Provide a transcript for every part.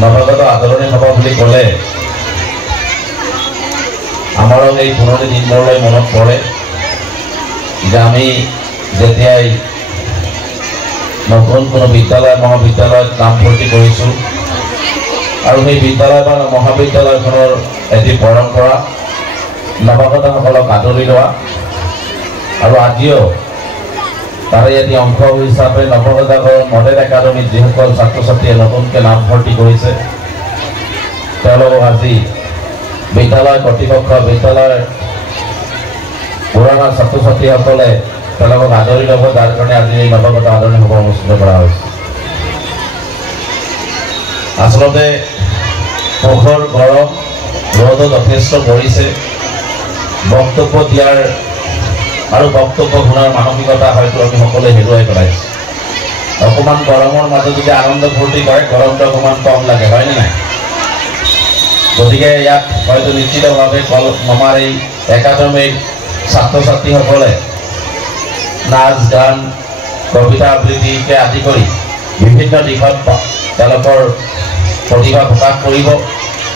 নৱাগত আদৰণি সভা বুলি ক'লে আমাৰো এই পুৰণি দিনবোৰলৈ মনত পৰে যে আমি যেতিয়াই নতুন কোনো বিদ্যালয় মহাবিদ্যালয়ত নামভৰ্তি কৰিছোঁ আৰু সেই বিদ্যালয় বা মহাবিদ্যালয়খনৰ এটি পৰম্পৰা নৱাগতসকলক আদৰি লোৱা আৰু আজিও তাৰে এটি অংশ হিচাপে নৱগত মডেল একাডেমীত যিসকল ছাত্ৰ ছাত্ৰীয়ে নতুনকৈ নামভৰ্তি কৰিছে তেওঁলোকক আজি বিদ্যালয় কৰ্তৃপক্ষ বিদ্যালয়ৰ পুৰণা ছাত্ৰ ছাত্ৰীসকলে তেওঁলোকক আদৰি ল'ব যাৰ কাৰণে আজি এই নৱাগত আদৰণি সভা অনুষ্ঠিত কৰা হৈছে। আচলতে পোহৰ গৰম ৰ'দো যথেষ্ট পৰিছে বক্তব্য দিয়াৰ আৰু বক্তব্য শুনাৰ মানসিকতা হয়তো আমি সকলোৱে হেৰুৱাই পেলাইছোঁ। অকণমান গৰমৰ মাজত যদি আনন্দ ফূৰ্তি কৰে গৰমটো অকণমান কম লাগে হয়নে নাই? গতিকে ইয়াত হয়তো নিশ্চিতভাৱে আমাৰ এই একাডেমীৰ ছাত্ৰ ছাত্ৰীসকলে নাচ গান কবিতা আবৃত্তিকে আদি কৰি বিভিন্ন দিশত তেওঁলোকৰ প্ৰতিভা প্ৰকাশ কৰিব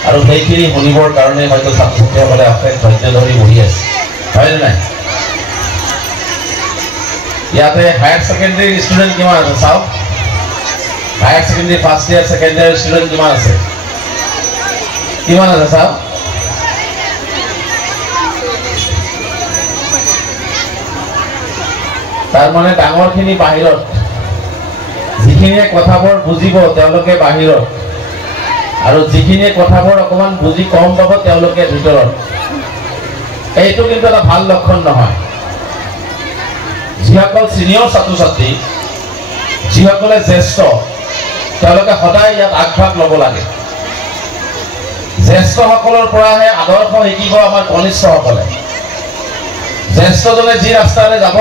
আৰু সেইখিনি শুনিবৰ কাৰণে হয়তো ছাত্ৰ ছাত্ৰীসকলে অশেষ ধৈৰ্য ধৰি বহি আছে হয়নে নাই? ইয়াতে হায়াৰ ছেকেণ্ডেৰী ষ্টুডেণ্ট কিমান আছে চাওক। Higher secondary first year second year student কিমান আছে চাওক। তাৰ মানে ডাঙৰখিনি বাহিৰত যিখিনিয়ে কথাবোৰ বুজিব তেওঁলোকে বাহিৰত আৰু যিখিনিয়ে কথাবোৰ অকণমান বুজি কম পাব তেওঁলোকে ভিতৰত। এইটো কিন্তু এটা ভাল লক্ষণ নহয়। যিসকল ছিনিয়ৰ ছাত্ৰ ছাত্ৰী যিসকলে জ্যেষ্ঠ তেওঁলোকে সদায় ইয়াত আগভাগ ল'ব লাগে। জ্যেষ্ঠসকলৰ পৰাহে আদৰ্শ শিকিব আমাৰ কনিষ্ঠসকলে। জ্যেষ্ঠজনে যি ৰাস্তাৰে যাব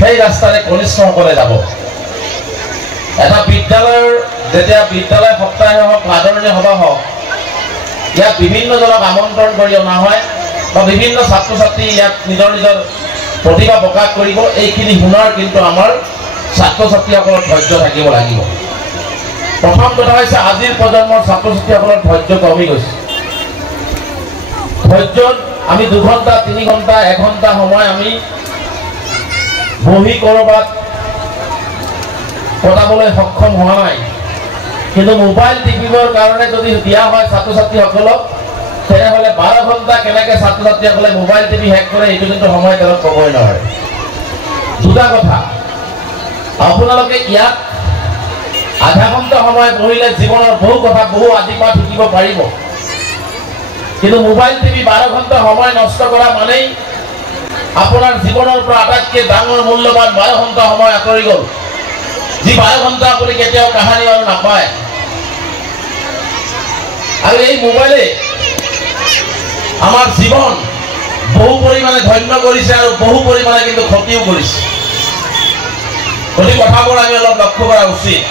সেই ৰাস্তাৰে কনিষ্ঠসকলে যাব। এটা বিদ্যালয়ৰ যেতিয়া বিদ্যালয় সপ্তাহে হওক আদৰণি সভা হওক ইয়াত বিভিন্নজনক আমন্ত্ৰণ কৰি অনা হয় বা বিভিন্ন ছাত্ৰ ছাত্ৰী ইয়াত নিজৰ নিজৰ প্ৰতিভা প্ৰকাশ কৰিব। এইখিনি শুনাৰ কিন্তু আমাৰ ছাত্ৰ ছাত্ৰীসকলৰ ধৈৰ্য থাকিব লাগিব। প্ৰথম কথা হৈছে আজিৰ প্ৰজন্মৰ ছাত্ৰ ছাত্ৰীসকলৰ ধৈৰ্য কমি গৈছে। ধৈৰ্যত আমি 2 ঘণ্টা 3 ঘণ্টা 1 ঘণ্টা সময় আমি বহি ক'ৰবাত কটাবলৈ সক্ষম হোৱা নাই। কিন্তু মোবাইল টিপিবৰ কাৰণে যদি দিয়া হয় ছাত্ৰ ছাত্ৰীসকলক তেনেহ'লে 12 ঘণ্টা কেনেকৈ ছাত্ৰ ছাত্ৰীসকলে মোবাইল টিপি শেষ কৰে এইটো কিন্তু সময় তেওঁলোক ক'বই নোৱাৰে। দুটা কথা, আপোনালোকে ইয়াত আধা ঘণ্টা সময় বহিলে জীৱনৰ বহু কথা বহু আদিপাঠ শিকিব পাৰিব। কিন্তু মোবাইল টিপি 12 ঘণ্টা সময় নষ্ট কৰা মানেই আপোনাৰ জীৱনৰ পৰা আটাইতকৈ ডাঙৰ মূল্যৱান 12 ঘণ্টা সময় আঁতৰি গ'ল। যি 12 ঘণ্টা আপুনি কেতিয়াও কাহানি আৰু নাপায়। আৰু এই মোবাইলে আমাৰ জীৱন বহু পৰিমাণে ধন্য কৰিছে আৰু বহু পৰিমাণে কিন্তু ক্ষতিও কৰিছে। গতিকে কথাবোৰ আমি অলপ লক্ষ্য কৰা উচিত।